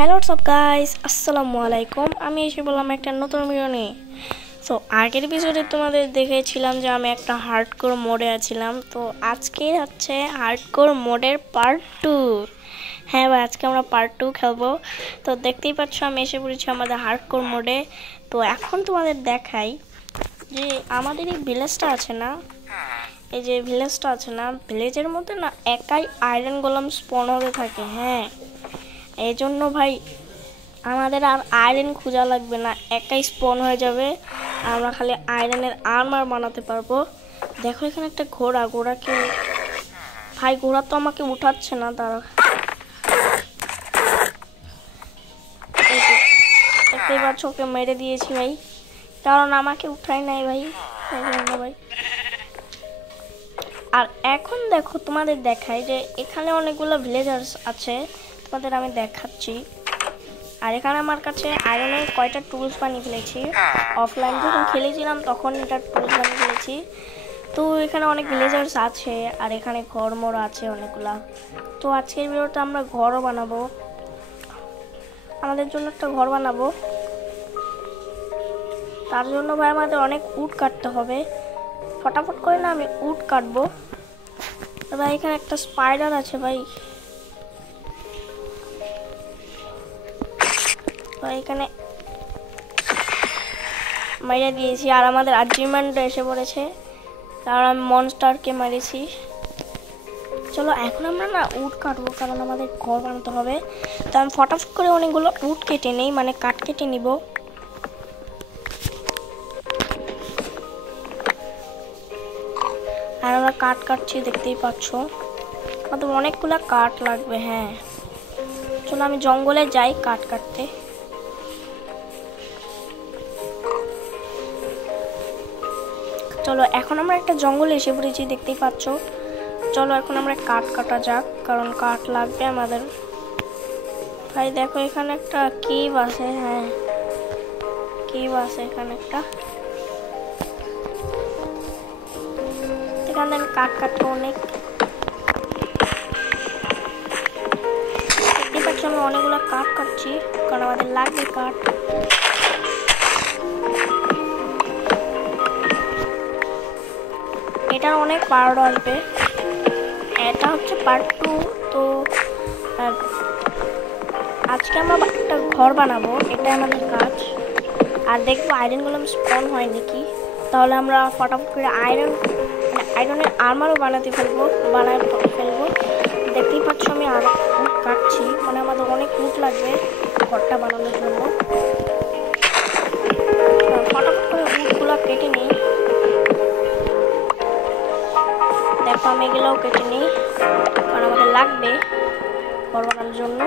Hello WhatsApp guys, আসসালামু আলাইকুম। আমি এসে বললাম একটা নতুন ভিডিও নিয়ে। সো আগের এপিসোডে তোমাদের দেখেছিলাম যে আমি একটা হার্ডকোর মোডে আছিলাম। তো আজকে হচ্ছে হার্ডকোর মোডের পার্ট 2। হ্যাঁ ভাই, আজকে আমরা পার্ট 2 খেলবো। তো দেখতেই পাচ্ছ আমি এসে পড়েছি আমাদের হার্ডকোর মোডে। তো এখন তোমাদের দেখাই যে আমাদের এই ভিলেজটা আছে না, এই যে ভিলেজটা আছে না, ভিলেজের মধ্যে না একাই আয়রন গোলাম স্পন হতে থাকে। হ্যাঁ, এই জন্য ভাই আমাদের আর আয়রন খোঁজা লাগবে না, একাই স্পন হয়ে যাবে। আমরা খালি আয়রনের আর্মার বানাতে পারবো। দেখো এখানে একটা ঘোড়াকে ভাই, ঘোড়া তো আমাকে উঠাচ্ছে না, তারা দেখতেই পাচ্ছ ওকে মেরে দিয়েছি ভাই, কারণ আমাকে উঠাই নাই ভাই। ভাই আর এখন দেখো তোমাদের দেখাই যে এখানে অনেকগুলো ভিলেজার্স আছে, তোমাদের আমি দেখাচ্ছি। আর এখানে আমার কাছে আয়রনের কয়টা টুলস বানিয়ে ফেলেছি। অফলাইন যখন খেলেছিলাম তখন এটা টুলস বানিয়ে ফেলেছি। তো এখানে অনেক ভিলেজার্স আছে আর এখানে ঘরমর আছে অনেকগুলা। তো আজকের ভিডিওতে আমরা ঘরও বানাবো, আমাদের জন্য একটা ঘর বানাবো। তার জন্য ভাই আমাদের অনেক উড কাটতে হবে। ফটাফট করে না আমি উড কাটবো। ভাই এখানে একটা স্পাইডার আছে ভাই, এখানে মেরে দিয়েছি। আর আমাদের আর্জিমেন্ট এসে পড়েছে, কারণ আমি মনস্টারকে মেরেছি। চলো এখন আমরা না উড কাটবো, কারণ আমাদের ঘর বানাতে হবে। তো আমি ফটাফট করে অনেকগুলো উড কেটে নেই, মানে কাঠ কেটে নিব। আর আমরা কাঠ কাটছি, দেখতেই পাচ্ছ আমাদের অনেকগুলো কাঠ লাগবে। হ্যাঁ চলো আমি জঙ্গলে যাই কাঠ কাটতে। চলো এখন আমরা একটা জঙ্গলে এসে পড়েছি, দেখতেই পাচ্ছ। চলো এখন আমরা কাঠ কাটা যাক, কারণ কাঠ লাগবে আমাদের। ভাই দেখো এখানে একটা কেভ আছে। হ্যাঁ কেভ আছে এখানে একটা, এখানে আমি কাঠ কাটবো অনেক। দেখতেই পাচ্ছ আমি অনেকগুলো কাঠ কাটছি, কারণ আমাদের লাগবে কাঠ। এটার অনেক পার্ট আসবে, এটা হচ্ছে পার্ট 2। তো আজকে আমরা একটা ঘর বানাবো, এটা আমাদের কাজ। আর দেখবো আয়রন গোলাম স্পন হয় নাকি, তাহলে আমরা ফটাফট করে আয়রনের আর্মারও বানাতে ফেলবো। দেখতেই পাচ্ছ আমি আর উড কাটছি, মানে আমাদের অনেক উড লাগবে ঘরটা বানানোর জন্য। ফটাফট করে উডগুলো কেটে নিই। দেখো আমি এগুলোও কেটে নিই, কারণ আমাদের লাগবে ঘর বানানোর জন্য।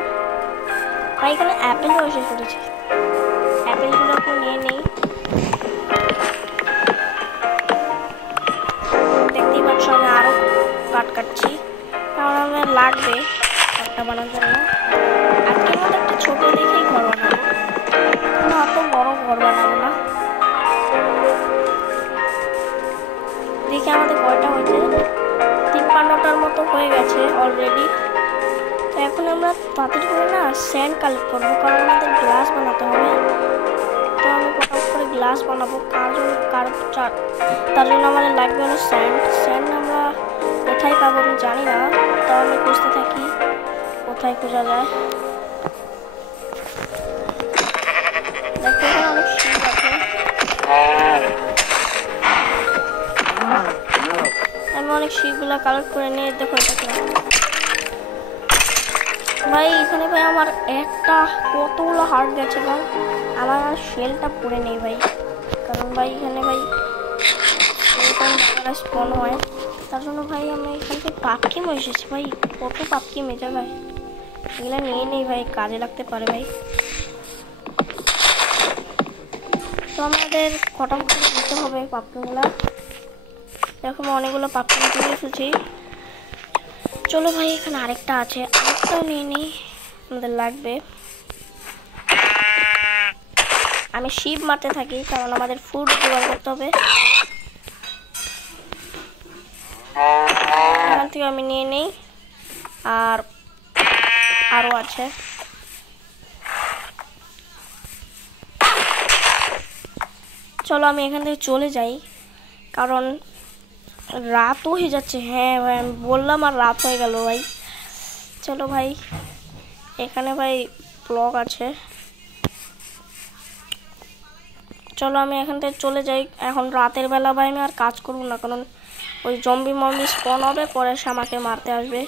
আর এখানে অ্যাপেলও এসে পড়েছে, অ্যাপেলগুলোকে নিয়ে নিই। দেখতেই পাচ্ছ আমি আরও কাট কাটছি, কারণ আমার লাগবে ঘরটা বানানোর জন্য। আজকের মতো একটা ছোট দেখেই ঘর বানাবো, কোনো অত বড় ঘর বানাবো না। দেখি আমাদের কয়টা হয়েছে, 53টার মতো হয়ে গেছে অলরেডি। তো এখন আমরা তাড়াতাড়ি করে না স্যান্ড কালেক্ট করবো, কারণ আমাদের গ্লাস বানাতে হবে। তো আমি ফটাফট করে গ্লাস বানাবো, তার জন্য আমাদের লাগবে হলো স্যান্ড আমরা কোথায় পাবো আমি জানি না, তো আমি খুঁজতে থাকি কোথায় খোঁজা যায়। দেখো এখানে অনেক শিপ আছে, আমি অনেক শিপগুলো কালেক্ট করে নিয়ে। দেখো এটা ভাই, এখানে ভাই আমার একটা কতগুলো হার্ট গেছে ভাই, আমার শেলটা পড়ে নেই ভাই, কারণ ভাই এখানে ভাই স্পন হয়। তার জন্য ভাই আমি এখান থেকে পাপকিম এসেছি ভাই, কত পাপকিম এটা ভাই, এগুলো নিয়ে নেই ভাই, কাজে লাগতে পারে ভাই। তো আমাদের ফটাফট করে দিতে হবে পাপকিমগুলো। এরকম অনেকগুলো পাপকিম তুলে এসেছি। চলো ভাই এখানে আরেকটা আছে, আরেকটাও নিয়ে নিই, আমাদের লাগবে। আমি শিপ মারতে থাকি, কারণ আমাদের ফুড জোগাড় করতে হবে। এখান থেকে আমি নিয়ে নিই, আর আরও আছে। চলো আমি এখান থেকে চলে যাই, কারণ রাতও হয়ে যাচ্ছে। হ্যাঁ ভাই আমি বললাম আর রাত হয়ে গেল ভাই। চলো ভাই, এখানে ভাই ব্লক আছে। চলো আমি এখান থেকে চলে যাই। এখন রাতের বেলা ভাই আমি আর কাজ করবো না, কারণ ওই জম্বি মম্বি স্পন হবে, পরে সে আমাকে মারতে আসবে।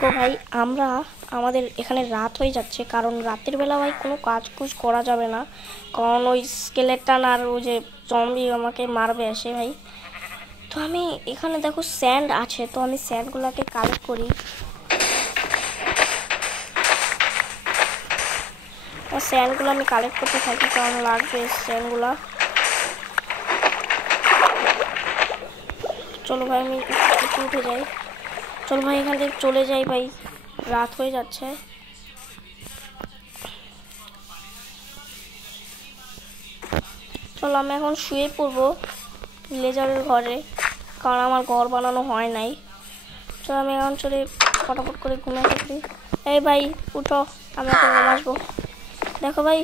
দেখো ভাই, আমাদের এখানে রাত হয়ে যাচ্ছে, কারণ রাতের বেলা ভাই কোনো কাজ কুজ করা যাবে না, কারণ ওই স্কেলেটন আর ওই যে জম্বি আমাকে মারবে এসে ভাই। তো আমি এখানে দেখো স্যান্ড আছে, তো আমি স্যান্ডগুলোকে কালেক্ট করি। স্যান্ডগুলো আমি কালেক্ট করতে থাকি, কারণ লাগবে স্যান্ডগুলো। চলো ভাই আমি একটু উঠে যাই। চলো ভাই এখান থেকে চলে যাই ভাই, রাত হয়ে যাচ্ছে। চলো আমি এখন শুয়ে পড়বো ভিলেজারের ঘরে, কারণ আমার ঘর বানানো হয় নাই। চলো আমি এখন চলে ফটাফট করে ঘুমিয়ে থাকি। এই ভাই উঠো, আমি এখন ঘুম আসবো। দেখো ভাই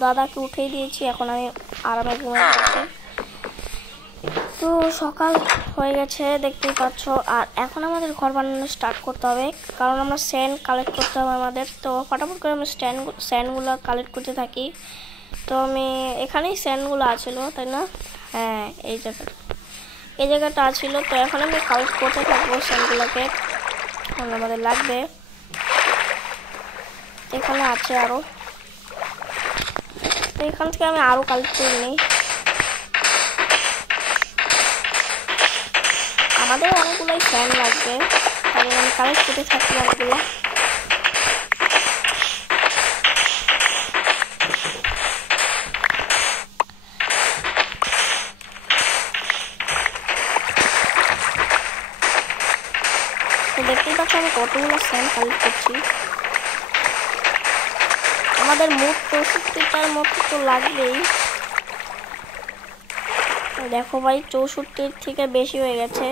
দাদাকে উঠেই দিয়েছি, এখন আমি আরামে ঘুমিয়ে থাকছি। তো সকাল হয়ে গেছে দেখতেই পাচ্ছ, আর এখন আমাদের ঘর বানানো স্টার্ট করতে হবে, কারণ আমরা স্যান্ড কালেক্ট করতে হবে আমাদের। তো ফটাফট করে আমি স্যান্ডগুলো কালেক্ট করতে থাকি। তো আমি এখানেই স্যান্ডগুলো আছিল তাই না? হ্যাঁ এই জায়গাটা আছিল। তো এখন আমি কালেক্ট করতে থাকবো স্যান্ডগুলোকে, আমাদের লাগবে। এখানে আছে আরো, তো এখান থেকে আমি আরো কালেক্ট করে নিই। আমাদের অনেকগুলোই স্যান্ড লাগবে, তাই আমি কালেক্ট করতে থাকি অনেকগুলো। তো দেখতেই পাচ্ছি আমি কতগুলো স্যান্ড কালেক্ট করছি। আমাদের মোট 64টার মতো তো লাগবেই। দেখো ভাই 64 থেকে বেশি হয়ে গেছে।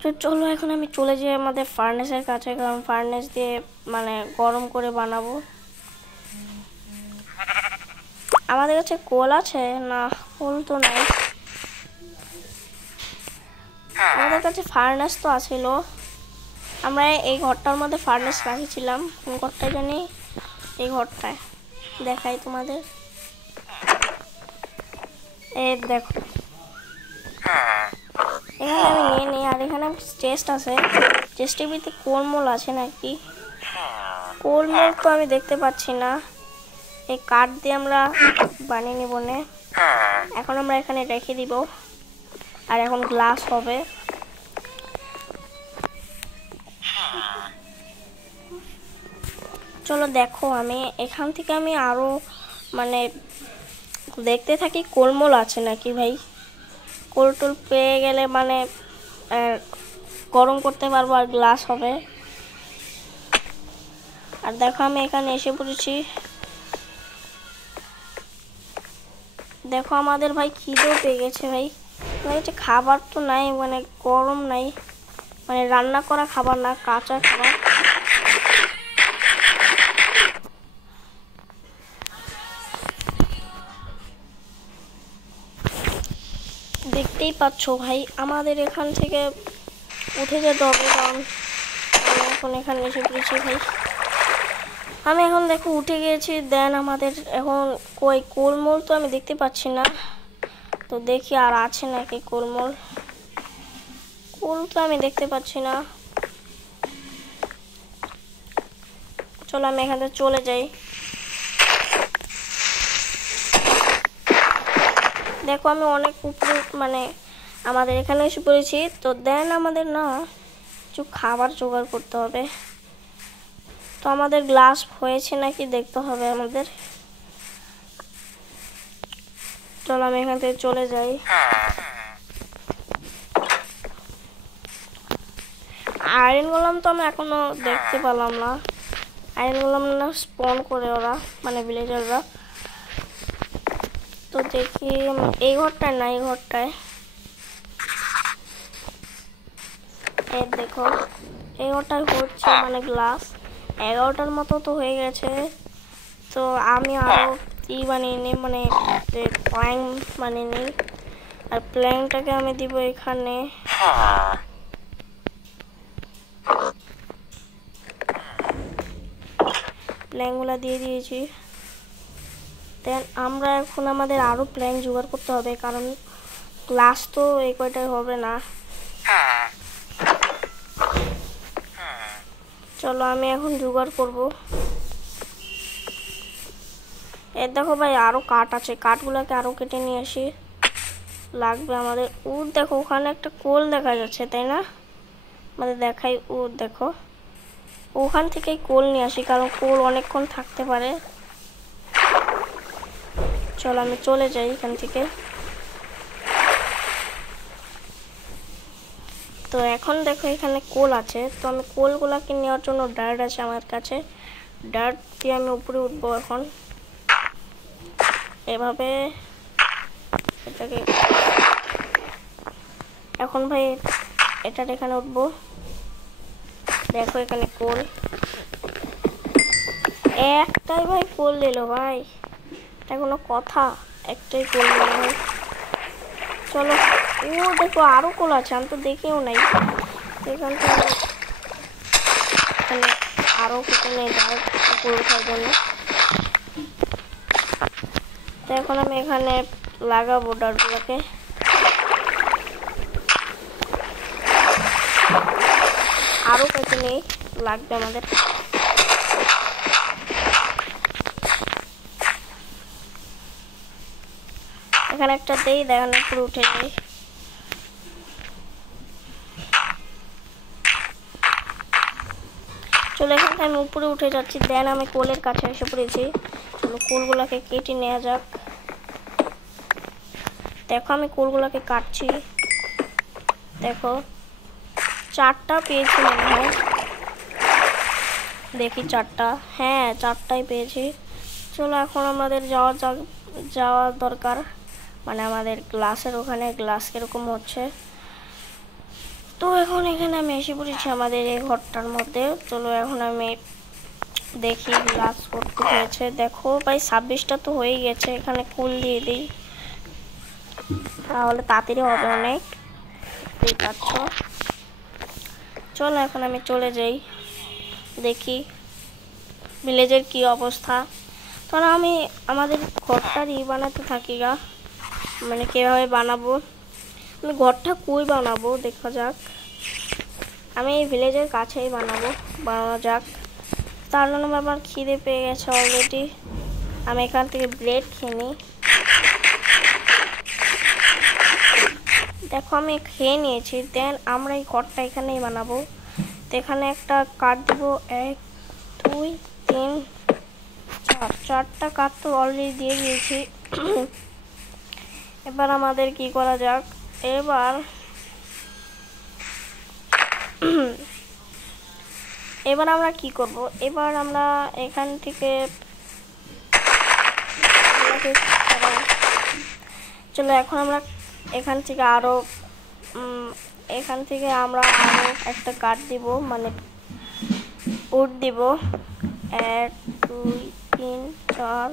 তো চলো এখন আমি চলে যাই আমাদের ফার্নেসের কাছে, কারণ ফার্নেস দিয়ে মানে গরম করে বানাবো। আমাদের কাছে কোল আছে না? কোল তো নাই। আমাদের কাছে ফার্নেস তো আছিল, আমরা এই ঘরটার মধ্যে ফার্নেস রাখিছিলাম। কোন ঘরটায় জানি? এই ঘরটায় দেখাই তোমাদের। এই দেখো, এখানে আমি নিয়ে নিই। আর এখানে চেস্ট আছে, চেস্টের ভিতরে কোলমোল আছে নাকি? কোলমোল তো আমি দেখতে পাচ্ছি না। এই কাঠ দিয়ে আমরা বানিয়ে নিব না, এখন আমরা এখানে রেখে দিব। আর এখন গ্লাস হবে। চলো দেখো, আমি এখান থেকে আমি আরো মানে দেখতে থাকি কোলমোল আছে নাকি ভাই। কোল টোল পেয়ে গেলে মানে গরম করতে পারবো আর গ্লাস হবে। আর দেখো আমি এখানে এসে পড়েছি। দেখো আমাদের ভাই খিদেও পেয়ে গেছে ভাই। খাবার তো নাই, মানে গরম নাই, মানে রান্না করা খাবার না, কাঁচা খাবার। দেখতেই পাচ্ছ ভাই, আমাদের এখান থেকে উঠে যেতে হবে, কারণ আমি এখন এখানে এসে পড়েছি ভাই। আমি এখন দেখো উঠে গিয়েছি। দেন আমাদের এখন কই কোলমোল তো আমি দেখতে পাচ্ছি না, তো দেখি আর আছে নাকি কোলমোল। কোল তো আমি দেখতে পাচ্ছি না। চলো আমি এখান থেকে চলে যাই। দেখো আমি অনেক উপরে মানে আমাদের এখানে এসে পড়েছি। তো দেন আমাদের না কিছু খাবার জোগাড় করতে হবে। তো আমাদের গ্লাস হয়েছে নাকি দেখতে হবে আমাদের। চলো আমি এখান থেকে চলে যাই। আয়রন গোলাম তো আমি এখনো দেখতে পেলাম না। আয়রন গোলাম না স্পন করে ওরা, মানে ভিলেজাররা। তো দেখি এই ঘরটায় না, এই ঘরটায়। এই দেখো 11টাই হচ্ছে, মানে গ্লাস 11টার মতো তো হয়ে গেছে। তো আমি আরো বানিয়ে নিই, মানে প্ল্যাং বানিয়ে নিই। আর প্ল্যাংটাকে আমি দিব এখানে। প্ল্যাংগুলা দিয়ে দিয়েছি। দেন আমরা এখন আমাদের আরো প্ল্যাং জোগাড় করতে হবে, কারণ গ্লাস তো এই কয়টাই হবে না। চলো আমি এখন জোগাড় করব। এই দেখো ভাই আরো কাঠ আছে, কাঠগুলোকে আরো কেটে নিয়ে আসি, লাগবে আমাদের। দেখো ওখানে একটা কোল দেখা যাচ্ছে, তাই না? আমাদের দেখাই দেখো, ওখান থেকেই কোল নিয়ে আসি, কারণ কোল অনেকক্ষণ থাকতে পারে। চলো আমি চলে যাই এখান থেকে। তো এখন দেখো এখানে কোল আছে, তো আমি কোলগুলাকে নেওয়ার জন্য ডার্ট আছে আমার কাছে। ডার্ট দিয়ে আমি উপরে উঠবো এখন, এভাবে এটাকে। এখন ভাই এটার এখানে উঠবো। দেখো এখানে কোল, একটাই ভাই কোল দিল ভাই, এটা কোনো কথা? একটাই কোল দিল ভাই। চলো দেখো আরো কোল আছে, আমি তো দেখেও নাই। এখান থেকে এখানে আরো কিছু নেই ডার্ট উপরে ওঠার জন্য। তো এখন আমি এখানে লাগাবো ডার্টগুলোকে। আরো কিছু নেই লাগবে আমাদের। এখানে একটা দেই, দেখেন উপরে উঠে যাই। চলো এখান থেকে আমি উপরে উঠে যাচ্ছি। দেন আমি কোলের কাছে এসে পড়েছি। চলো কোলগুলাকে কেটে নেওয়া যাক। দেখো আমি কোলগুলাকে কাটছি। দেখো 4টা পেয়েছি মনে হয়, দেখি 4টা, হ্যাঁ 4টাই পেয়েছি। চলো এখন আমাদের যাওয়া দরকার, মানে আমাদের গ্লাসের ওখানে। গ্লাস কিরকম হচ্ছে, তো এখন এখানে আমি এসে পড়েছি আমাদের এই ঘরটার মধ্যে। চলো এখন আমি দেখি গ্লাস করতে হয়েছে। দেখো ভাই 26টা তো হয়ে গেছে। এখানে কুল দিয়ে দিই, তাহলে তাড়াতাড়ি হবে অনেক, বুঝতেই পারছো। চলো এখন আমি চলে যাই, দেখি ভিলেজের কি অবস্থা। তখন আমি আমাদের ঘরটা বানাতে থাকি গা, মানে কিভাবে বানাবো, আমি ঘরটা কই বানাবো দেখা যাক। আমি এই ভিলেজের কাছেই বানানো যাক। তার জন্য আমার খিদে পেয়ে গেছে অলরেডি। আমি এখান থেকে ব্রেড খেয়ে নিই। দেখো আমি খেয়ে নিয়েছি। দেন আমরা এই ঘরটা এখানেই বানাবো। তো এখানে একটা কাঠ দিব, 1 2 3 4, 4টা কাঠ তো অলরেডি দিয়ে দিয়েছি। এবার আমাদের কি করা যাক, এবার আমরা কি করব, এবার আমরা এখান থেকে চলো এখন আমরা এখান থেকে আরো একটা কাঠ দিব, মানে উড দিব। 1 2 3 4,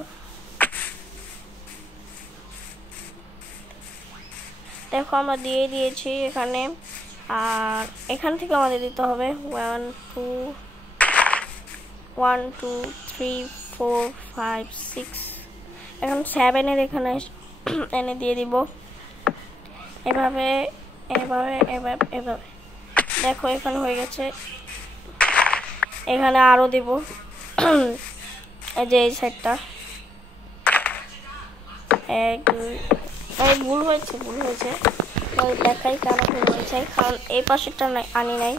দেখো আমরা দিয়ে দিয়েছি এখানে। আর এখান থেকে আমাদের দিতে হবে 1 2 3 4 5 6, এখন 7-এর এখানে এনে দিয়ে দিব। এভাবে এভাবে এভাবে এভাবে, দেখো এখানে হয়ে গেছে। এখানে আরো দিব, এই যে এই সাইডটা। 1 2, ভুল হয়েছে দেখাই কেন ভুল হয়েছে, কারণ এই পাশেরটা আনি নাই।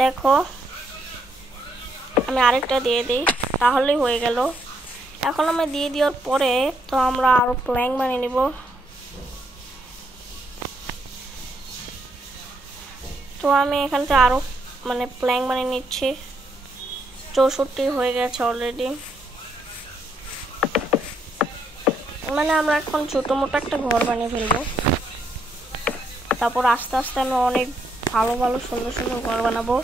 দেখো আমি আরেকটা দিয়ে দিই, তাহলেই হয়ে গেল। এখন আমি দিয়ে দেওয়ার পরে তো আমরা আরো প্ল্যাং বানিয়ে নিব। তো আমি এখান থেকে আরো মানে প্ল্যাং বানিয়ে নিচ্ছি। 64 হয়ে গেছে অলরেডি। মানে আমরা এখন ছোটো মোটো একটা ঘর বানিয়ে ফেলবো, তারপর আস্তে আস্তে আমি অনেক ভালো ভালো সুন্দর সুন্দর ঘর বানাবো।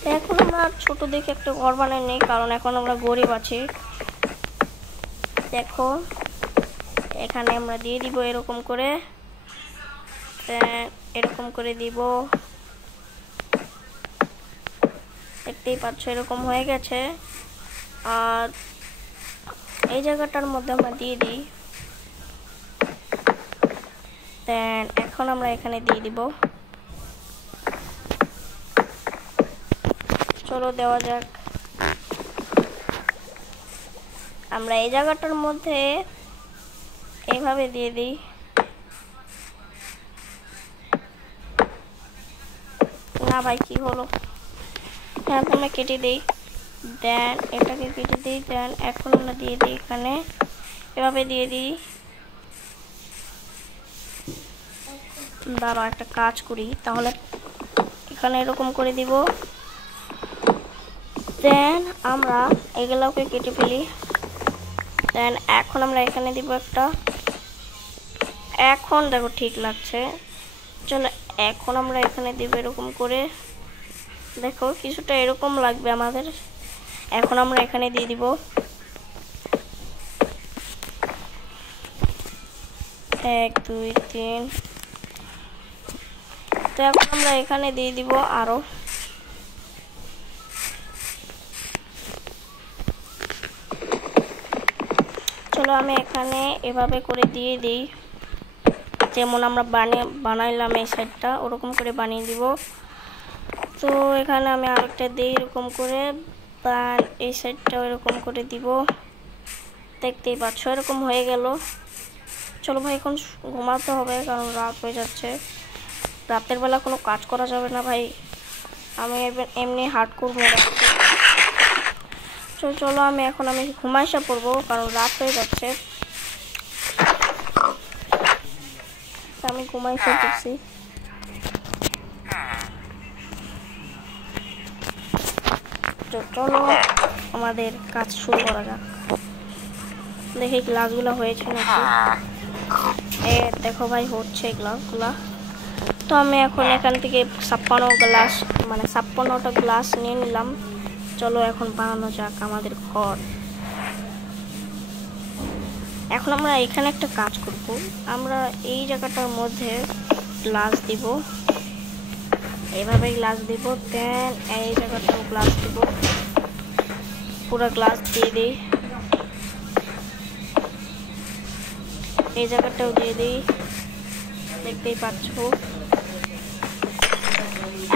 তো এখন আমরা ছোট দেখে একটা ঘর বানাই নেই, কারণ এখন আমরা গরিব আছি। দেখো এখানে আমরা দিয়ে দিব এরকম করে, এরকম করে দিব, দেখতেই পাচ্ছ এরকম হয়ে গেছে। আর এই জায়গাটার মধ্যে আমরা দিয়ে দিই, দেন এখন আমরা এখানে দিয়ে দিব। চলো দেওয়া যাক। আমরা এই জায়গাটার মধ্যে এইভাবে দিয়ে দিই। না ভাই কি হলো, হ্যাঁ আমরা কেটে দিই, দেন এটাকে কেটে দিই, দেন এখন আমরা দিয়ে দিই এখানে, এভাবে দিয়ে দিই। দাঁড়াও একটা কাজ করি, তাহলে এখানে এরকম করে দিব, দেন আমরা এগুলোকে কেটে ফেলি। দেন এখন আমরা এখানে দিব একটা, এখন দেখো ঠিক লাগছে। চলো এখন আমরা এখানে দিব এরকম করে, দেখো কিছুটা এরকম লাগবে আমাদের। এখন আমরা এখানে দিয়ে দিব 1 2 3। তো এখন আমরা এখানে দিয়ে দিব আরো, চলো আমি এখানে এভাবে করে দিয়ে দিই, যেমন আমরা বানাইলাম এই সাইডটা ওরকম করে বানিয়ে দিব। তো এখানে আমি আরেকটা দিই এরকম করে, আর এই সাইডটাও এরকম করে দিব। দেখতেই পাচ্ছ এরকম হয়ে গেল। চলো ভাই এখন ঘুমাতে হবে, কারণ রাত হয়ে যাচ্ছে, রাতের বেলা কোনো কাজ করা যাবে না ভাই। আমি এমনি হার্ডকোর মোড আছি। চলো আমি ঘুমাইসা পড়বো, কারণ রাত হয়ে যাচ্ছে। আমি ঘুমাইসা পড়ছি। চলো আমাদের কাজ শুরু করা যাক। দেখি গ্লাসগুলো হয়েছে নাকি। দেখো ভাই হচ্ছে গ্লাসগুলা। তো আমি এখন এখান থেকে 56টা গ্লাস নিয়ে নিলাম। চলো এখন বানানো যাক আমাদের ঘর। এখন আমরা এখানে একটা কাজ করব, আমরা এই জায়গাটার মধ্যে গ্লাস দিব, এইভাবে গ্লাস দিব, দেন এই জায়গাটাও গ্লাস দিব, পুরো গ্লাস দিয়ে দিই, এই জায়গাটাও দিয়ে দিই, দেখতেই পাচ্ছ।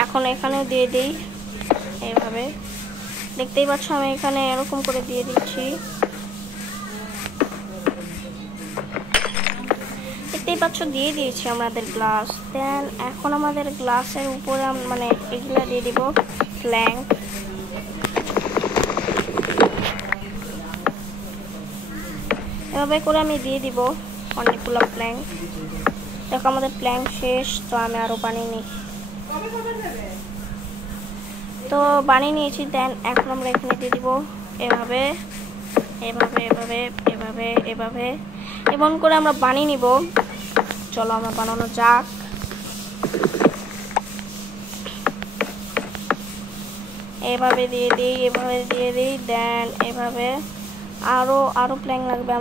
এখন এখানেও দিয়ে দিই এইভাবে, দেখতেই পাচ্ছ আমি এখানে এরকম করে দিয়ে দিচ্ছি, দেখতেই পাচ্ছ দিয়ে দিয়েছি আমাদের গ্লাস। দেন এখন আমাদের গ্লাসের উপরে মানে এগুলা দিয়ে দিব প্ল্যাঙ্ক। এভাবে করে আমি দিয়ে দিব অনেকগুলো প্ল্যাঙ্ক। দেখো আমাদের প্ল্যাঙ্ক শেষ, তো আমি আরো বানিয়ে নিই। তো বানিয়ে নিয়েছি, দেন এখন আমরা এখানে দিয়ে দিব এভাবে এভাবে এভাবে এভাবে এভাবে, এমন করে আমরা বানিয়ে নিব। চলো আমরা বানানো যাক। এভাবে দিয়ে দিই, এভাবে দিয়ে দিই, দেন এভাবে আরো প্ল্যাঙ্ক লাগবে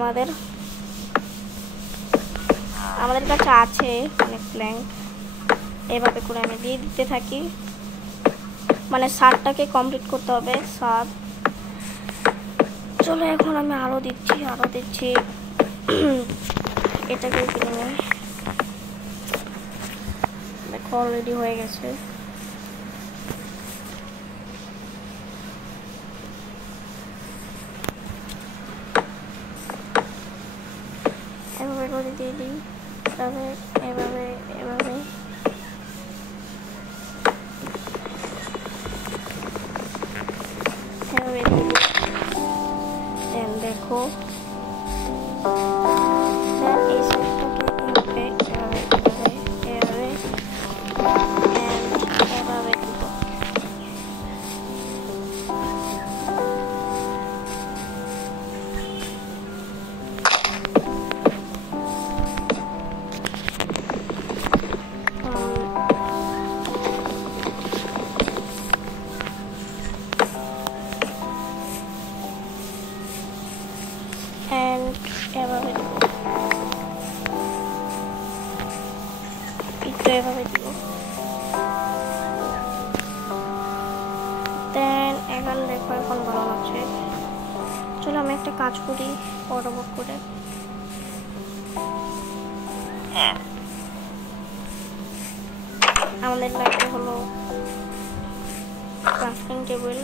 আমাদের কাছে আছে অনেক প্ল্যাঙ্ক। এভাবে করে আমি দিয়ে দিতে থাকি, মানে 7টাকে কমপ্লিট করতে হবে 7। চলো এখন আমি আরো দিচ্ছি এটাকে কিনে নিই। দেখো অলরেডি হয়ে গেছে। এভাবে করে দিয়ে দিই, এভাবে এভাবে এভাবে, এভাবে দিয়ে দিই। দেন দেখো এই সাইডটাকে এভাবে এভাবে এভাবে দিব। এভাবে দিব, একটু এভাবে দিব। দেন এখন দেখো এখন ভালো লাগছে। চলো আমি একটা কাজ করি ফটাফট করে। আমাদের লাগবে হলো ক্রাফটিং টেবিল।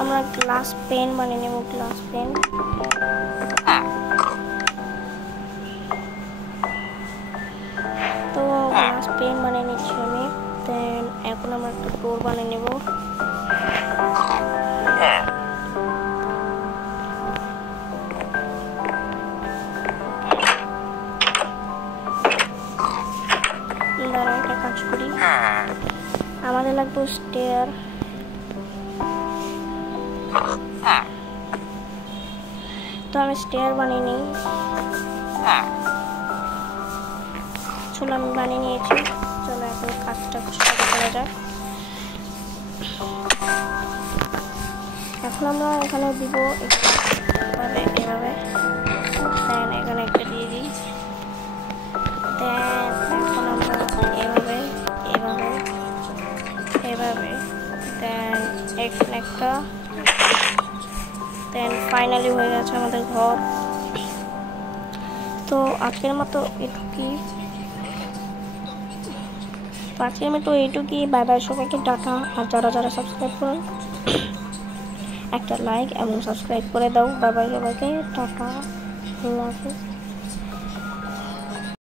আমরা গ্লাস পেন বানিয়ে নেব, গ্লাস পেন। তো গ্লাস পেন বানিয়ে নিচ্ছি আমি। দেন এখন আমরা একটা ডোর বানিয়ে নেব। দাঁড়া একটা কাজ করি, আমাদের লাগবে স্টেয়ার। তো আমি স্টেয়ার বানিয়ে নিই। চলো আমি বানিয়ে নিয়েছি। চলো এখন কাজটা স্টার্ট করা যাক। এখন আমরা এখানে দিব এভাবে এভাবে। দেন এখানে একটা দিয়ে দিই। দেন এখন আমরা এভাবে এভাবে এভাবে। দেন এখানে একটা। দেন ফাইনালি হয়ে গেছে আমাদের ঘর। তো আজকের মতো এটুকুই। তো আজকের মতো এইটুকুই। বাই বাই সবাইকে, টাটা। আর যারা যারা সাবস্ক্রাইব করেন একটা লাইক এবং সাবস্ক্রাইব করে দাও। বাই বাই সবাইকে, টাটা, আল্লাহ হাফেজ।